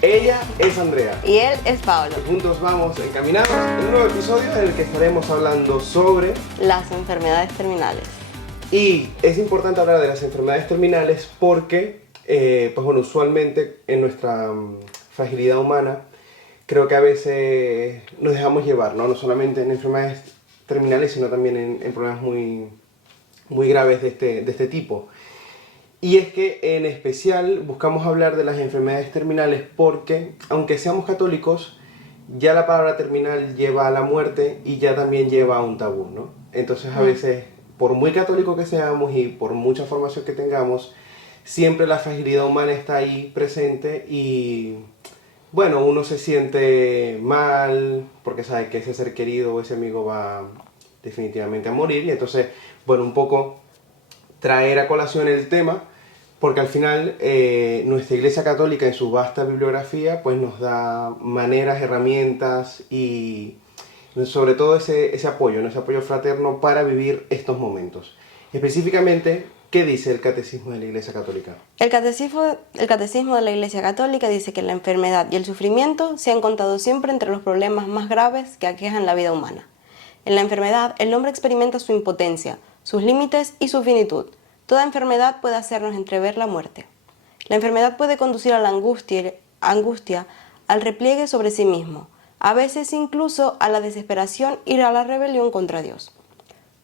Ella es Andrea. Y él es Pablo. Y juntos vamos encaminados en un nuevo episodio en el que estaremos hablando sobre... Las enfermedades terminales. Y es importante hablar de las enfermedades terminales porque, pues bueno, usualmente en nuestra fragilidad humana, creo que a veces nos dejamos llevar, ¿no? No solamente en enfermedades terminales, sino también en problemas muy graves de este tipo. Y es que en especial buscamos hablar de las enfermedades terminales porque, aunque seamos católicos, ya la palabra terminal lleva a la muerte y ya también lleva a un tabú, ¿no? Entonces a veces, por muy católico que seamos y por mucha formación que tengamos, siempre la fragilidad humana está ahí presente y, bueno, uno se siente mal porque sabe que ese ser querido o ese amigo va definitivamente a morir y entonces, bueno, un poco traer a colación el tema, porque al final nuestra Iglesia Católica en su vasta bibliografía pues nos da maneras, herramientas y sobre todo ese apoyo, ¿no? Ese apoyo fraterno para vivir estos momentos. Específicamente, ¿qué dice el Catecismo de la Iglesia Católica? El catecismo de la Iglesia Católica dice que la enfermedad y el sufrimiento se han contado siempre entre los problemas más graves que aquejan la vida humana. En la enfermedad, el hombre experimenta su impotencia, sus límites y su finitud. Toda enfermedad puede hacernos entrever la muerte. La enfermedad puede conducir a la angustia, al repliegue sobre sí mismo, a veces incluso a la desesperación y a la rebelión contra Dios.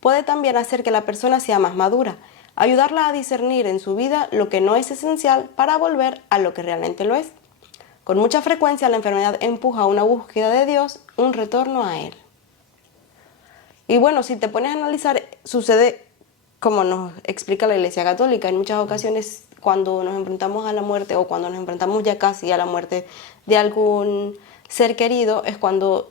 Puede también hacer que la persona sea más madura, ayudarla a discernir en su vida lo que no es esencial para volver a lo que realmente lo es. Con mucha frecuencia la enfermedad empuja a una búsqueda de Dios, un retorno a Él. Y bueno, si te pones a analizar, sucede como nos explica la Iglesia Católica. En muchas ocasiones, cuando nos enfrentamos a la muerte o cuando nos enfrentamos ya casi a la muerte de algún ser querido, es cuando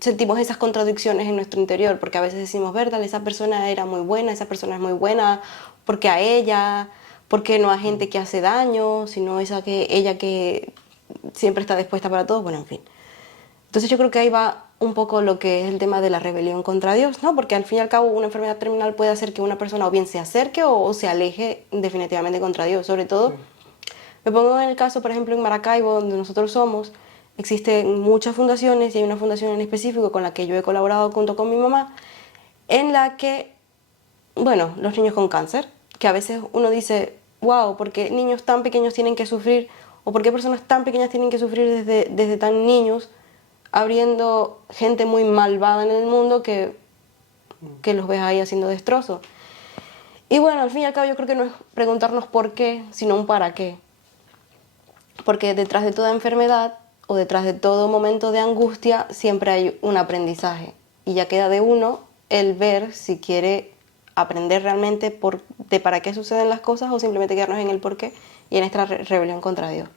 sentimos esas contradicciones en nuestro interior, porque a veces decimos, verdad, esa persona era muy buena, esa persona es muy buena, porque a ella, porque no a gente que hace daño, sino ella que siempre está dispuesta para todo, bueno, en fin. Entonces yo creo que ahí va un poco lo que es el tema de la rebelión contra Dios, ¿no? Porque al fin y al cabo una enfermedad terminal puede hacer que una persona o bien se acerque o se aleje definitivamente contra Dios. Sobre todo, sí. Me pongo en el caso, por ejemplo, en Maracaibo, donde nosotros somos, existen muchas fundaciones y hay una fundación en específico con la que yo he colaborado junto con mi mamá, en la que, bueno, los niños con cáncer, que a veces uno dice, wow, ¿por qué niños tan pequeños tienen que sufrir? ¿O por qué personas tan pequeñas tienen que sufrir desde tan niños? Abriendo gente muy malvada en el mundo que los ves ahí haciendo destrozos. Y bueno, al fin y al cabo yo creo que no es preguntarnos por qué, sino un para qué. Porque detrás de toda enfermedad o detrás de todo momento de angustia siempre hay un aprendizaje. Y ya queda de uno el ver si quiere aprender realmente de para qué suceden las cosas o simplemente quedarnos en el por qué y en esta rebelión contra Dios.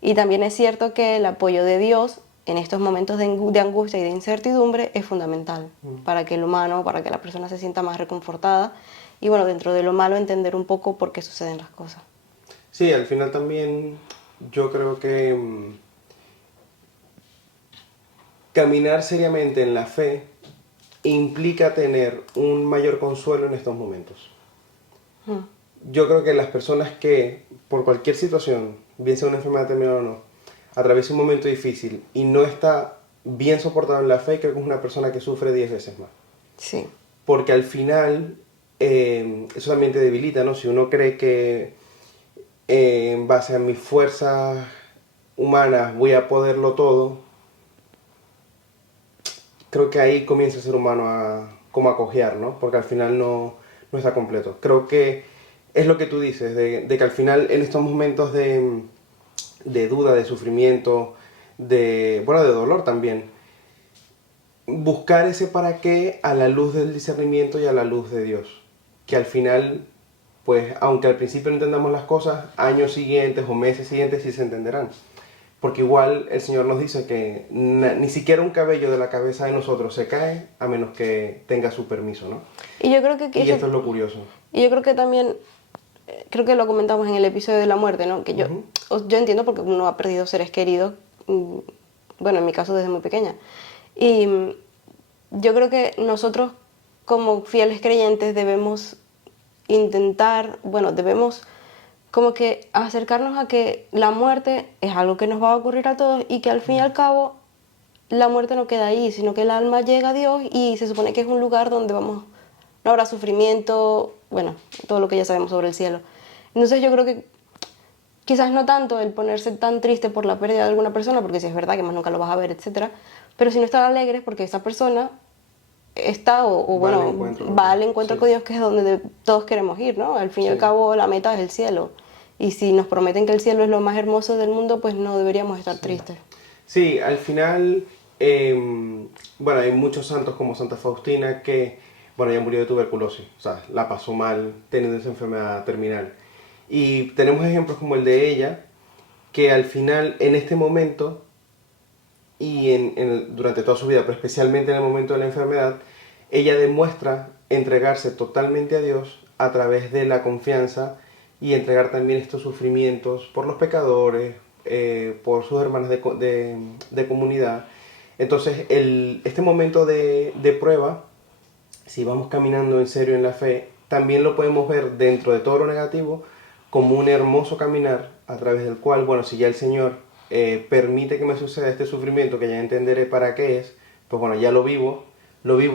Y también es cierto que el apoyo de Dios en estos momentos de angustia y de incertidumbre es fundamental para que el humano, para que la persona se sienta más reconfortada y bueno, dentro de lo malo entender un poco por qué suceden las cosas. Sí, al final también yo creo que caminar seriamente en la fe implica tener un mayor consuelo en estos momentos. Yo creo que las personas que por cualquier situación, bien sea una enfermedad terminal o no, atraviesa un momento difícil y no está bien soportado en la fe, creo que es una persona que sufre 10 veces más. Sí. Porque al final eso también te debilita, ¿no? Si uno cree que en base a mis fuerzas humanas voy a poderlo todo, creo que ahí comienza el ser humano como a cojear, ¿no? Porque al final no está completo. Creo que es lo que tú dices, de que al final en estos momentos de duda, de sufrimiento, de dolor también, buscar ese para qué a la luz del discernimiento y a la luz de Dios. Que al final, pues, aunque al principio no entendamos las cosas, años siguientes o meses siguientes sí se entenderán. Porque igual el Señor nos dice que ni siquiera un cabello de la cabeza de nosotros se cae a menos que tenga su permiso, ¿no? Y yo creo que esto es lo curioso. Y yo creo que también, creo que lo comentamos en el episodio de la muerte, ¿no? Que yo entiendo porque uno ha perdido seres queridos, bueno, en mi caso desde muy pequeña. Y yo creo que nosotros como fieles creyentes debemos intentar, bueno, debemos como que acercarnos a que la muerte es algo que nos va a ocurrir a todos y que al fin y al cabo la muerte no queda ahí, sino que el alma llega a Dios y se supone que es un lugar donde vamos, no habrá sufrimiento, bueno, todo lo que ya sabemos sobre el cielo. Entonces yo creo que quizás no tanto el ponerse tan triste por la pérdida de alguna persona, porque si es verdad que más nunca lo vas a ver, etcétera, pero sino estar alegres porque esa persona está bueno, va al encuentro sí. con Dios, que es donde todos queremos ir, ¿no? Al fin y al cabo la meta es el cielo. Y si nos prometen que el cielo es lo más hermoso del mundo, pues no deberíamos estar tristes. Sí, al final, bueno, hay muchos santos como Santa Faustina que, bueno, ella murió de tuberculosis, o sea, la pasó mal teniendo esa enfermedad terminal. Y tenemos ejemplos como el de ella, que al final, en este momento, y durante toda su vida, pero especialmente en el momento de la enfermedad, ella demuestra entregarse totalmente a Dios a través de la confianza y entregar también estos sufrimientos por los pecadores, por sus hermanos de comunidad. Entonces, este momento de prueba, si vamos caminando en serio en la fe, también lo podemos ver dentro de todo lo negativo como un hermoso caminar a través del cual, bueno, si ya el Señor permite que me suceda este sufrimiento, que ya entenderé para qué es, pues bueno, ya lo vivo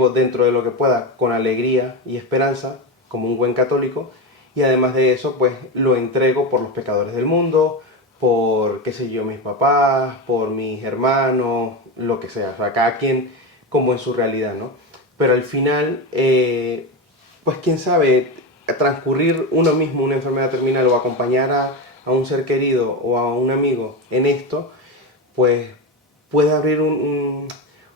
dentro de lo que pueda, con alegría y esperanza, como un buen católico, y además de eso, pues lo entrego por los pecadores del mundo, por, qué sé yo, mis papás, por mis hermanos, lo que sea, o sea, cada quien como en su realidad, ¿no? Pero al final, pues quién sabe, transcurrir uno mismo una enfermedad terminal o acompañar a un ser querido o a un amigo en esto, pues puede abrir un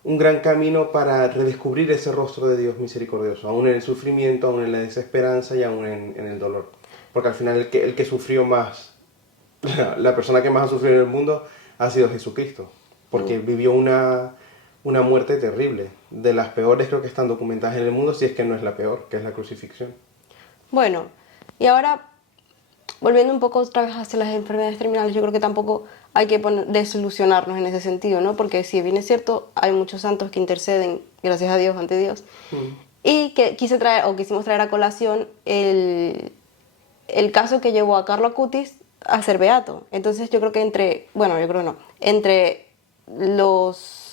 gran camino para redescubrir ese rostro de Dios misericordioso, aún en el sufrimiento, aún en la desesperanza y aún en el dolor. Porque al final el que sufrió más, la persona que más ha sufrido en el mundo ha sido Jesucristo, porque vivió una muerte terrible, de las peores creo que están documentadas en el mundo, si es que no es la peor, que es la crucifixión. Bueno, y ahora, volviendo un poco otra vez hacia las enfermedades terminales, yo creo que tampoco hay que desilusionarnos en ese sentido, ¿no? Porque si bien es cierto, hay muchos santos que interceden, gracias a Dios, ante Dios, y que quisimos traer a colación el caso que llevó a Carlo Acutis a ser beato. Entonces yo creo que entre los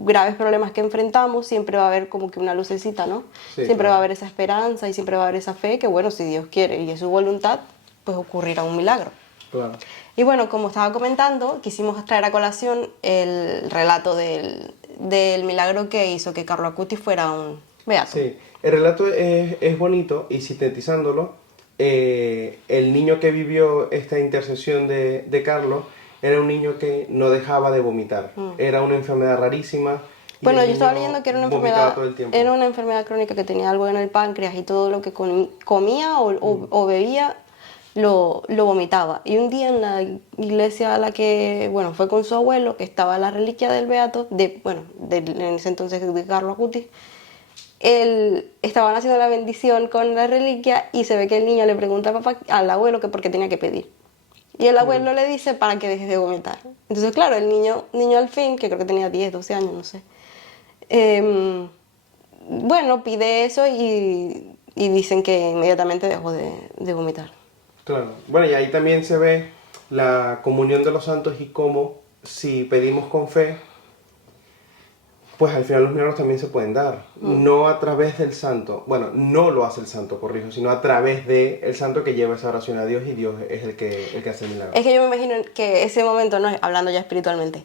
graves problemas que enfrentamos siempre va a haber como que una lucecita, ¿no? Sí, Siempre claro. va a haber esa esperanza y siempre va a haber esa fe que, bueno, si Dios quiere y es su voluntad, pues ocurrirá un milagro. Claro. Y bueno, como estaba comentando, quisimos traer a colación el relato del milagro que hizo que Carlo Acutis fuera un beato. Sí, el relato es bonito y sintetizándolo, el niño que vivió esta intercesión de Carlos era un niño que no dejaba de vomitar. Era una enfermedad rarísima. Y Bueno, el yo estaba niño leyendo que era una vomitaba enfermedad, todo el tiempo. era una enfermedad crónica que tenía algo en el páncreas y todo lo que comía o bebía lo vomitaba. Y un día en la iglesia a la que, bueno, fue con su abuelo, que estaba la reliquia del beato, en ese entonces de Carlo Acutis, estaban haciendo la bendición con la reliquia y se ve que el niño le pregunta al abuelo que por qué tenía que pedir. Y el abuelo le dice para que dejes de vomitar. Entonces, claro, el niño al fin, que creo que tenía 10, 12 años, no sé, bueno, pide eso y dicen que inmediatamente dejó de vomitar. Claro. Bueno, y ahí también se ve la comunión de los santos y cómo si pedimos con fe, pues al final los milagros también se pueden dar. No a través del santo, bueno, no lo hace el santo, corrijo, sino a través del santo que lleva esa oración a Dios y Dios es el que hace el milagro. Es que yo me imagino que ese momento, no hablando ya espiritualmente,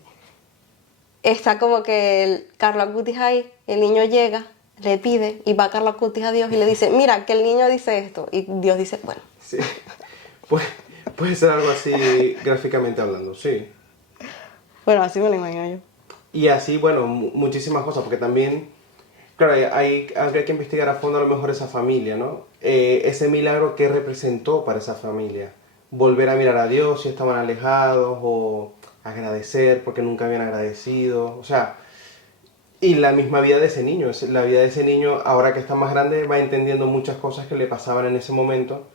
está como que Carlo Acutis ahí, el niño llega, le pide y va Carlo Acutis a Dios y le dice, mira, que el niño dice esto. Y Dios dice, bueno. Sí, pues, puede ser algo así gráficamente hablando, sí. Bueno, así me lo imagino yo. Y así, bueno, muchísimas cosas, porque también, claro, habría que investigar a fondo a lo mejor esa familia, ¿no? Ese milagro que representó para esa familia. Volver a mirar a Dios si estaban alejados, o agradecer porque nunca habían agradecido, o sea, y la misma vida de ese niño. La vida de ese niño, ahora que está más grande, va entendiendo muchas cosas que le pasaban en ese momento,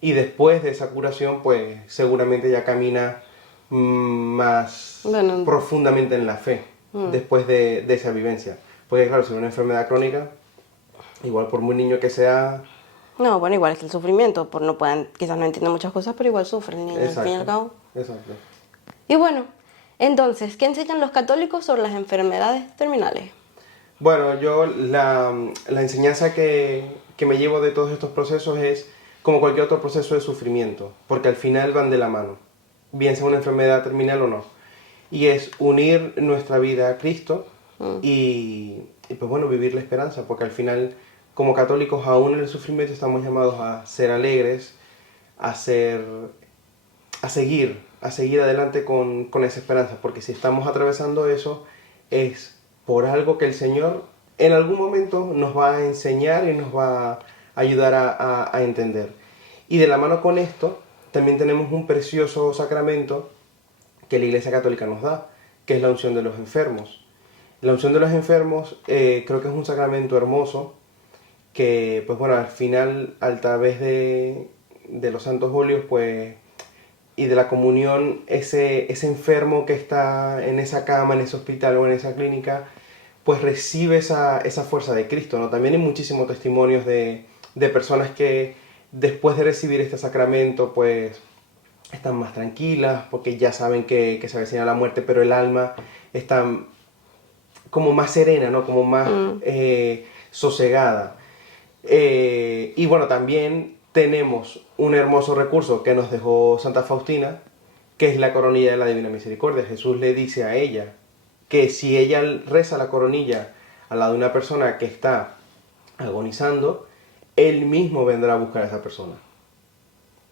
y después de esa curación, pues seguramente ya camina más profundamente en la fe después de esa vivencia. Porque claro, si es una enfermedad crónica, igual por muy niño que sea, No, bueno, igual es que el sufrimiento, por no puedan, quizás no entienden muchas cosas, pero igual sufren, y al fin y al cabo. Exacto. Y bueno, entonces, ¿qué enseñan los católicos sobre las enfermedades terminales? Bueno, yo la enseñanza que me llevo de todos estos procesos es como cualquier otro proceso de sufrimiento, porque al final van de la mano, bien sea una enfermedad terminal o no. Y es unir nuestra vida a Cristo y pues bueno, vivir la esperanza, porque al final como católicos aún en el sufrimiento estamos llamados a ser alegres, a ser, a seguir adelante con esa esperanza, porque si estamos atravesando eso es por algo que el Señor en algún momento nos va a enseñar y nos va a ayudar a entender. Y de la mano con esto también tenemos un precioso sacramento que la Iglesia Católica nos da, que es la unción de los enfermos. La unción de los enfermos creo que es un sacramento hermoso que, pues bueno, al final, a través de los santos óleos, pues, y de la comunión, ese enfermo que está en esa cama, en ese hospital o en esa clínica, pues recibe esa fuerza de Cristo, ¿no? También hay muchísimos testimonios de personas que después de recibir este sacramento, pues están más tranquilas porque ya saben que se avecina la muerte, pero el alma está como más serena, ¿no? Como más sosegada. Y bueno, también tenemos un hermoso recurso que nos dejó Santa Faustina, que es la coronilla de la Divina Misericordia. Jesús le dice a ella que si ella reza la coronilla al lado de una persona que está agonizando, él mismo vendrá a buscar a esa persona.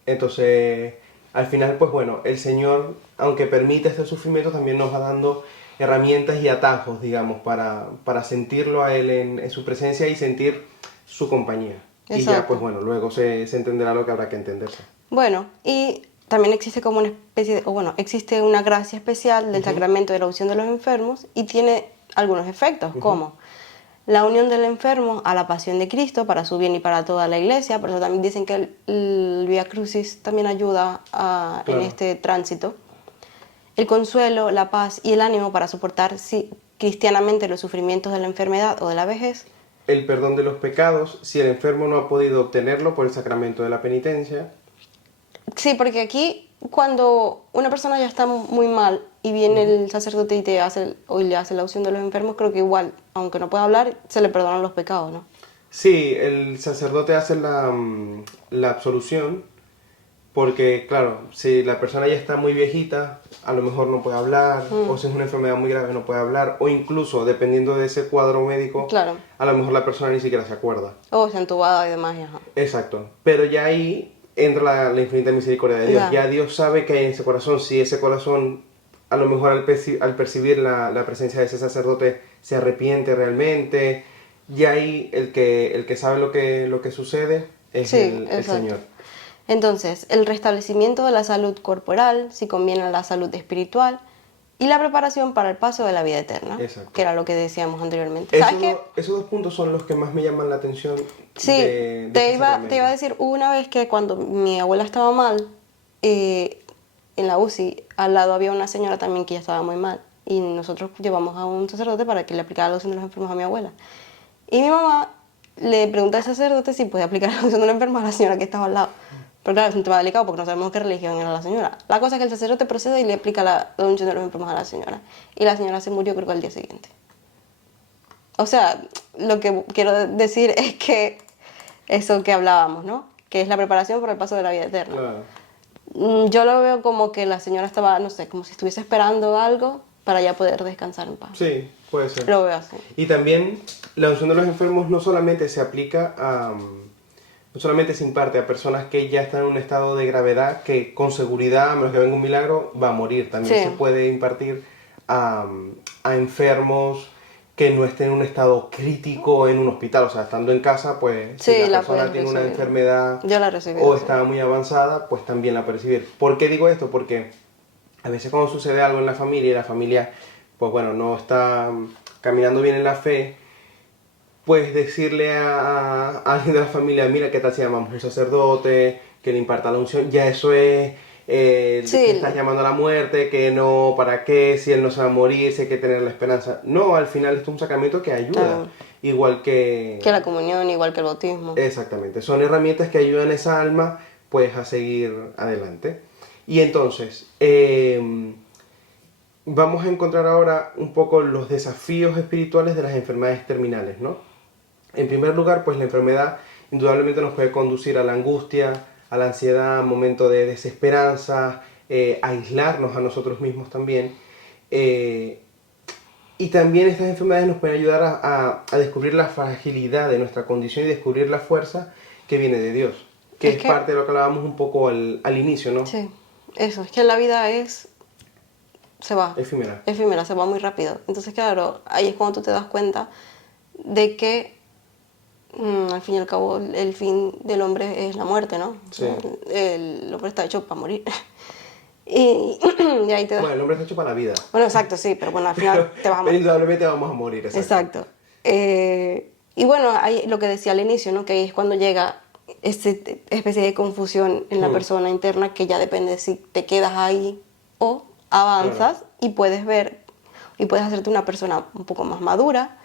Entonces, al final, pues bueno, el Señor, aunque permite este sufrimiento, también nos va dando herramientas y atajos, digamos, para sentirlo a Él en su presencia y sentir su compañía. Exacto. Y ya, pues bueno, luego se entenderá lo que habrá que entenderse. Bueno, y también existe como una especie de, o bueno, existe una gracia especial del sacramento de la unción de los enfermos y tiene algunos efectos, como la unión del enfermo a la pasión de Cristo para su bien y para toda la iglesia. Por eso también dicen que el Vía Crucis también ayuda en este tránsito. El consuelo, la paz y el ánimo para soportar cristianamente los sufrimientos de la enfermedad o de la vejez. El perdón de los pecados, si el enfermo no ha podido obtenerlo por el sacramento de la penitencia. Sí, porque aquí cuando una persona ya está muy mal y viene el sacerdote y le hace la unción de los enfermos, creo que igual, aunque no pueda hablar, se le perdonan los pecados, ¿no? Sí, el sacerdote hace la absolución, porque claro, si la persona ya está muy viejita, a lo mejor no puede hablar, o si es una enfermedad muy grave no puede hablar, o incluso, dependiendo de ese cuadro médico, claro, a lo mejor la persona ni siquiera se acuerda. O se entubada y demás, ajá. Exacto, pero ya ahí entra la infinita misericordia de Dios. Ya Dios sabe que hay en ese corazón. Si ese corazón, a lo mejor al percibir la presencia de ese sacerdote, se arrepiente realmente, ya ahí el que sabe lo que sucede es el Señor. Entonces, el restablecimiento de la salud corporal, si conviene a la salud espiritual, y la preparación para el paso de la vida eterna, Exacto. Que era lo que decíamos anteriormente. ¿Sabes esos dos puntos son los que más me llaman la atención. Sí, te iba a decir, una vez que cuando mi abuela estaba mal, en la UCI, al lado había una señora también que ya estaba muy mal, y nosotros llevamos a un sacerdote para que le aplicara la unción de los enfermos a mi abuela. Y mi mamá le pregunta al sacerdote si podía aplicar la unción de los enfermos a la señora que estaba al lado. Pero claro, es un tema delicado porque no sabemos qué religión era la señora. La cosa es que el sacerdote procede y le aplica la unción de los enfermos a la señora. Y la señora se murió creo que al día siguiente. O sea, lo que quiero decir es que eso que hablábamos, ¿no? Que es la preparación para el paso de la vida eterna. Claro. Yo lo veo como que la señora estaba, no sé, como si estuviese esperando algo para ya poder descansar en paz. Sí, puede ser. Lo veo así. Y también la unción de los enfermos no solamente se aplica no solamente se imparte a personas que ya están en un estado de gravedad, que con seguridad, a menos que venga un milagro, va a morir. También se puede impartir a enfermos que no estén en un estado crítico en un hospital. O sea, estando en casa, pues si la persona tiene una enfermedad o está muy avanzada, pues también la puede recibir. ¿Por qué digo esto? Porque a veces cuando sucede algo en la familia y la familia, pues bueno, no está caminando bien en la fe, pues decirle a alguien de la familia, mira, ¿qué tal si llamamos a un sacerdote que le imparta la unción? Ya eso es, que estás llamando a la muerte, que no, ¿para qué? Si él no se va a morir, si hay que tener la esperanza. No, al final esto es un sacramento que ayuda. igual que... Que la comunión, igual que el bautismo. Exactamente, son herramientas que ayudan a esa alma pues a seguir adelante. Y entonces, vamos a encontrar ahora un poco los desafíos espirituales de las enfermedades terminales, ¿no? En primer lugar, pues la enfermedad indudablemente nos puede conducir a la angustia, a la ansiedad, a un momento de desesperanza, aislarnos a nosotros mismos también. Y también estas enfermedades nos pueden ayudar a descubrir la fragilidad de nuestra condición y descubrir la fuerza que viene de Dios, que es parte de lo que hablábamos un poco al inicio, ¿no? Sí, eso, es que la vida se va. Efímera, se va muy rápido. Entonces, claro, ahí es cuando tú te das cuenta de que al fin y al cabo el fin del hombre es la muerte, ¿no? Sí. El hombre está hecho para morir. Y ahí te das... Bueno, el hombre está hecho para la vida. Bueno, exacto, sí, pero bueno, al final te vas a morir. Pero indudablemente vamos a morir, Exacto. Y bueno, hay lo que decía al inicio, ¿no? Que ahí es cuando llega esta especie de confusión en la persona interna, que ya depende si te quedas ahí o avanzas y puedes ver y puedes hacerte una persona un poco más madura.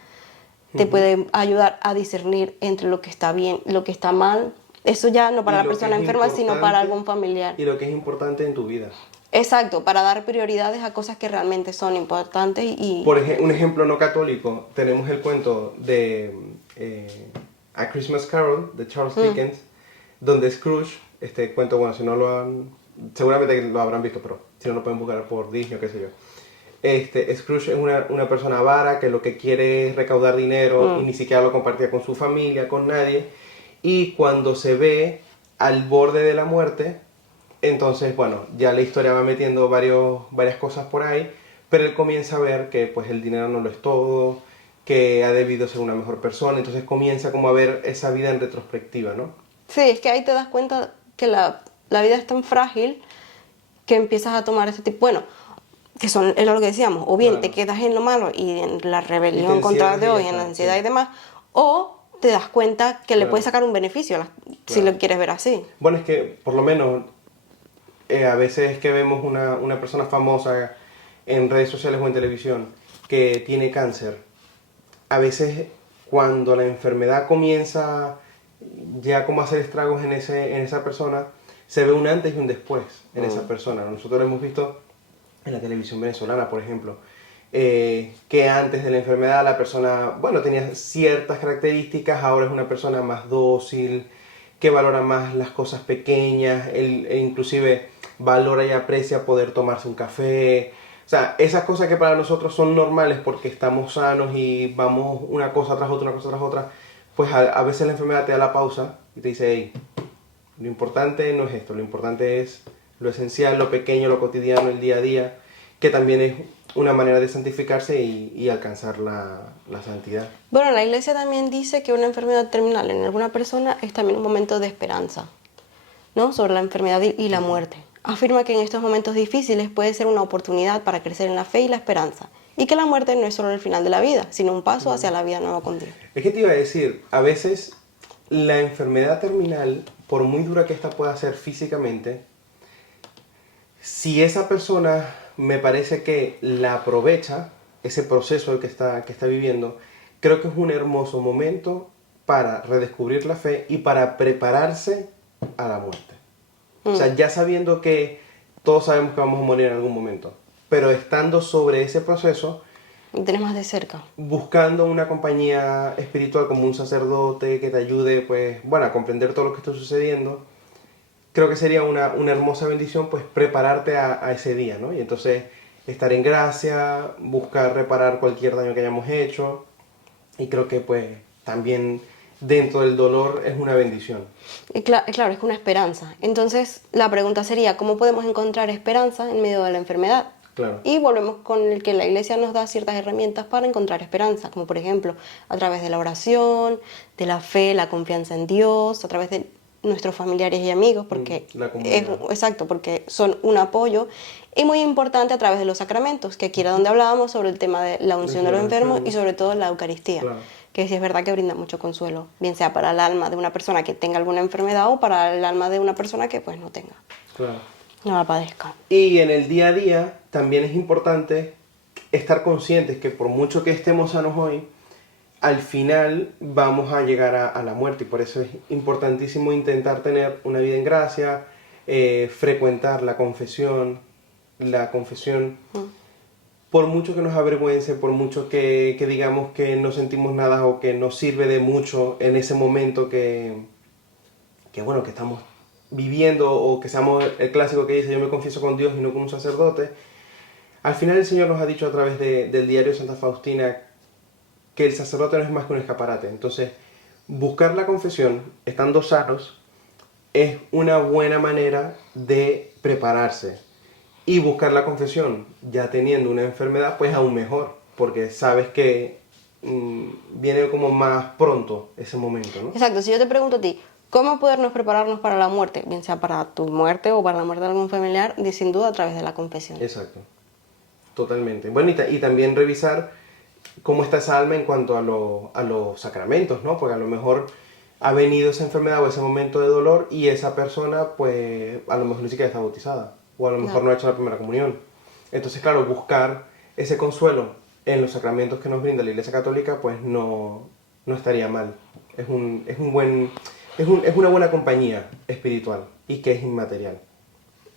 Te puede ayudar a discernir entre lo que está bien, lo que está mal. Eso ya no para la persona enferma, sino para algún familiar. Y lo que es importante en tu vida. Exacto, para dar prioridades a cosas que realmente son importantes y... Por un ejemplo no católico, tenemos el cuento de A Christmas Carol, de Charles Dickens, donde Scrooge, este cuento, bueno, si no lo han... seguramente lo habrán visto, pero si no lo pueden buscar por Disney o qué sé yo. Scrooge es una persona avara que lo que quiere es recaudar dinero y ni siquiera lo compartía con su familia, con nadie. Y cuando se ve al borde de la muerte, entonces, bueno, ya la historia va metiendo varias cosas por ahí, pero él comienza a ver que pues el dinero no lo es todo, que ha debido ser una mejor persona, entonces comienza como a ver esa vida en retrospectiva, ¿no? Sí, es que ahí te das cuenta que la vida es tan frágil que empiezas a tomar ese tipo, bueno, es lo que decíamos, o bien te quedas en lo malo y en la rebelión contra Dios y en la ansiedad y demás, o te das cuenta que le puedes sacar un beneficio, si lo quieres ver así. Bueno, es que por lo menos a veces que vemos una persona famosa en redes sociales o en televisión que tiene cáncer, a veces cuando la enfermedad comienza ya como a hacer estragos en esa persona, se ve un antes y un después en esa persona. Nosotros lo hemos visto en la televisión venezolana, por ejemplo, que antes de la enfermedad la persona, bueno, tenía ciertas características, ahora es una persona más dócil, que valora más las cosas pequeñas, e inclusive valora y aprecia poder tomarse un café. O sea, esas cosas que para nosotros son normales porque estamos sanos y vamos una cosa tras otra, pues a veces la enfermedad te da la pausa y te dice, hey, lo importante no es esto, lo importante es lo esencial, lo pequeño, lo cotidiano, el día a día, que también es una manera de santificarse y alcanzar la santidad. Bueno, la Iglesia también dice que una enfermedad terminal en alguna persona es también un momento de esperanza, ¿no? Sobre la enfermedad y la muerte. Afirma que en estos momentos difíciles puede ser una oportunidad para crecer en la fe y la esperanza, y que la muerte no es solo el final de la vida, sino un paso hacia la vida nueva con Dios. Es que te iba a decir, a veces la enfermedad terminal, por muy dura que esta pueda ser físicamente, si esa persona me parece que la aprovecha, ese proceso que está viviendo, creo que es un hermoso momento para redescubrir la fe y para prepararse a la muerte. O sea, ya sabiendo que todos sabemos que vamos a morir en algún momento, pero estando sobre ese proceso, tienes más de cerca. Buscando una compañía espiritual como un sacerdote que te ayude, pues, bueno, a comprender todo lo que está sucediendo, creo que sería una hermosa bendición, pues, prepararte a ese día, ¿no? Y entonces estar en gracia, buscar reparar cualquier daño que hayamos hecho, y creo que, pues, también dentro del dolor es una bendición. Y claro, es una esperanza. Entonces, la pregunta sería, ¿cómo podemos encontrar esperanza en medio de la enfermedad? Claro. Y volvemos con el que la Iglesia nos da ciertas herramientas para encontrar esperanza, como por ejemplo a través de la oración, de la fe, la confianza en Dios, a través de nuestros familiares y amigos, porque exacto, porque son un apoyo, y muy importante a través de los sacramentos, que aquí era donde hablábamos sobre el tema de la unción de los enfermos y sobre todo la Eucaristía, que sí es verdad que brinda mucho consuelo, bien sea para el alma de una persona que tenga alguna enfermedad o para el alma de una persona que pues no tenga. Claro. No la padezca. Y en el día a día también es importante estar conscientes que por mucho que estemos sanos hoy, al final vamos a llegar a la muerte, y por eso es importantísimo intentar tener una vida en gracia, frecuentar la confesión, por mucho que nos avergüence, por mucho que digamos que no sentimos nada o que nos sirve de mucho en ese momento que bueno, que estamos viviendo, o que seamos el clásico que dice yo me confieso con Dios y no con un sacerdote. Al final el Señor nos ha dicho a través del diario de Santa Faustina que el sacerdote no es más que un escaparate. Entonces, buscar la confesión, estando sanos, es una buena manera de prepararse. Y buscar la confesión, ya teniendo una enfermedad, pues aún mejor, porque sabes que viene como más pronto ese momento, ¿no? Exacto, si yo te pregunto a ti, ¿cómo podernos prepararnos para la muerte? Bien sea para tu muerte o para la muerte de algún familiar, sin duda a través de la confesión. Exacto, totalmente. Bueno, y también revisar cómo está esa alma en cuanto a los sacramentos, ¿no? Porque a lo mejor ha venido esa enfermedad o ese momento de dolor y esa persona, pues, a lo mejor ni siquiera está bautizada, o a lo mejor no ha hecho la primera comunión. Entonces, claro, buscar ese consuelo en los sacramentos que nos brinda la Iglesia Católica, pues no estaría mal. Es una buena compañía espiritual y que es inmaterial.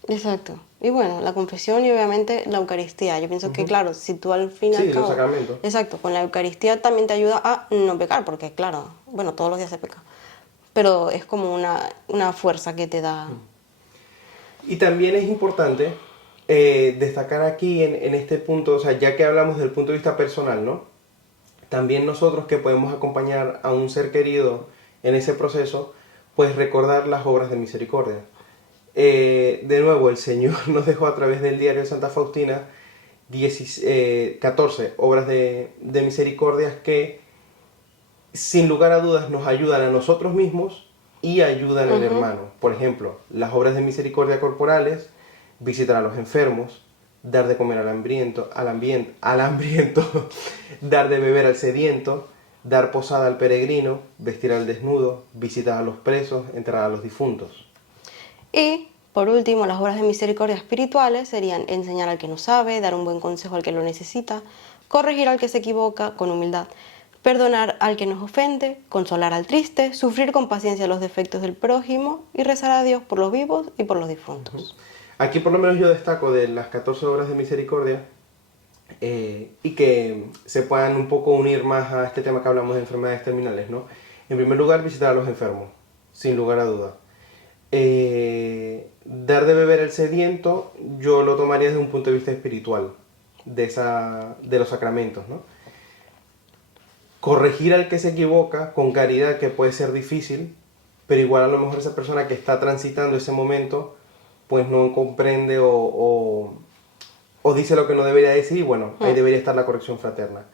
Exacto. Y bueno, la confesión y obviamente la Eucaristía. Yo pienso que, claro, si tú al final... Sí, los sacramentos. Exacto, con la Eucaristía también te ayuda a no pecar, porque claro, bueno, todos los días se peca. Pero es como una fuerza que te da... Y también es importante destacar aquí en este punto, o sea, ya que hablamos del punto de vista personal, ¿no? También nosotros que podemos acompañar a un ser querido en ese proceso, pues recordar las obras de misericordia. De nuevo, el Señor nos dejó a través del diario de Santa Faustina 14 obras de misericordias que, sin lugar a dudas, nos ayudan a nosotros mismos y ayudan al hermano. Por ejemplo, las obras de misericordia corporales: visitar a los enfermos, dar de comer al hambriento, dar de beber al sediento, dar posada al peregrino, vestir al desnudo, visitar a los presos, enterrar a los difuntos. Y, por último, las obras de misericordia espirituales serían enseñar al que no sabe, dar un buen consejo al que lo necesita, corregir al que se equivoca con humildad, perdonar al que nos ofende, consolar al triste, sufrir con paciencia los defectos del prójimo y rezar a Dios por los vivos y por los difuntos. Aquí por lo menos yo destaco de las 14 obras de misericordia y que se puedan un poco unir más a este tema que hablamos de enfermedades terminales, ¿no? En primer lugar, visitar a los enfermos, sin lugar a duda. Dar de beber al sediento, yo lo tomaría desde un punto de vista espiritual, de los sacramentos, ¿no? Corregir al que se equivoca con caridad, que puede ser difícil, pero igual a lo mejor esa persona que está transitando ese momento pues no comprende o dice lo que no debería decir, y bueno, ahí debería estar la corrección fraterna.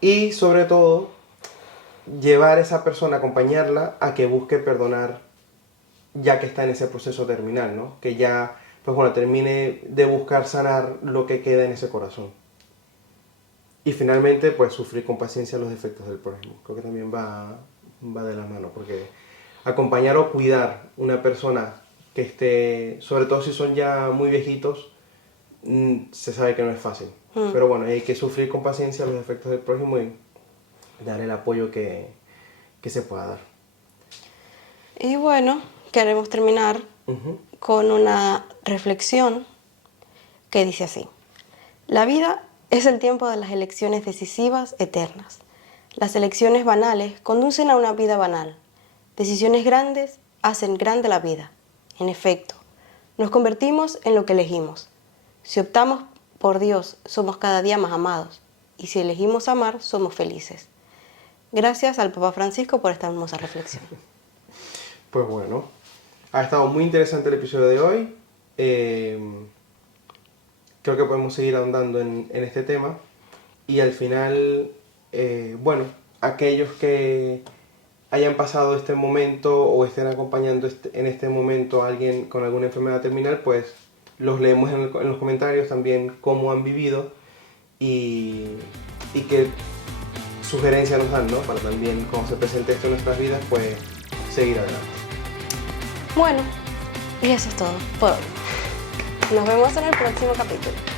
Y sobre todo, llevar a esa persona, acompañarla a que busque perdonar ya que está en ese proceso terminal, ¿no? Que ya, pues bueno, termine de buscar sanar lo que queda en ese corazón. Y finalmente, pues sufrir con paciencia los defectos del prójimo. Creo que también va de la mano, porque acompañar o cuidar una persona que esté, sobre todo si son ya muy viejitos, se sabe que no es fácil. Pero bueno, hay que sufrir con paciencia los defectos del prójimo y dar el apoyo que se pueda dar. Y bueno, queremos terminar con una reflexión que dice así: la vida es el tiempo de las elecciones decisivas eternas. Las elecciones banales conducen a una vida banal. Decisiones grandes hacen grande la vida. En efecto, nos convertimos en lo que elegimos. Si optamos por Dios, somos cada día más amados. Y si elegimos amar, somos felices. Gracias al Papa Francisco por esta hermosa reflexión. Pues bueno, ha estado muy interesante el episodio de hoy. Creo que podemos seguir ahondando en este tema. Y al final, bueno, aquellos que hayan pasado este momento o estén acompañando en este momento a alguien con alguna enfermedad terminal, pues los leemos en los comentarios también cómo han vivido y qué sugerencias nos dan, ¿no? Para también, cuando se presente esto en nuestras vidas, pues seguir adelante. Bueno, y eso es todo por hoy. Nos vemos en el próximo capítulo.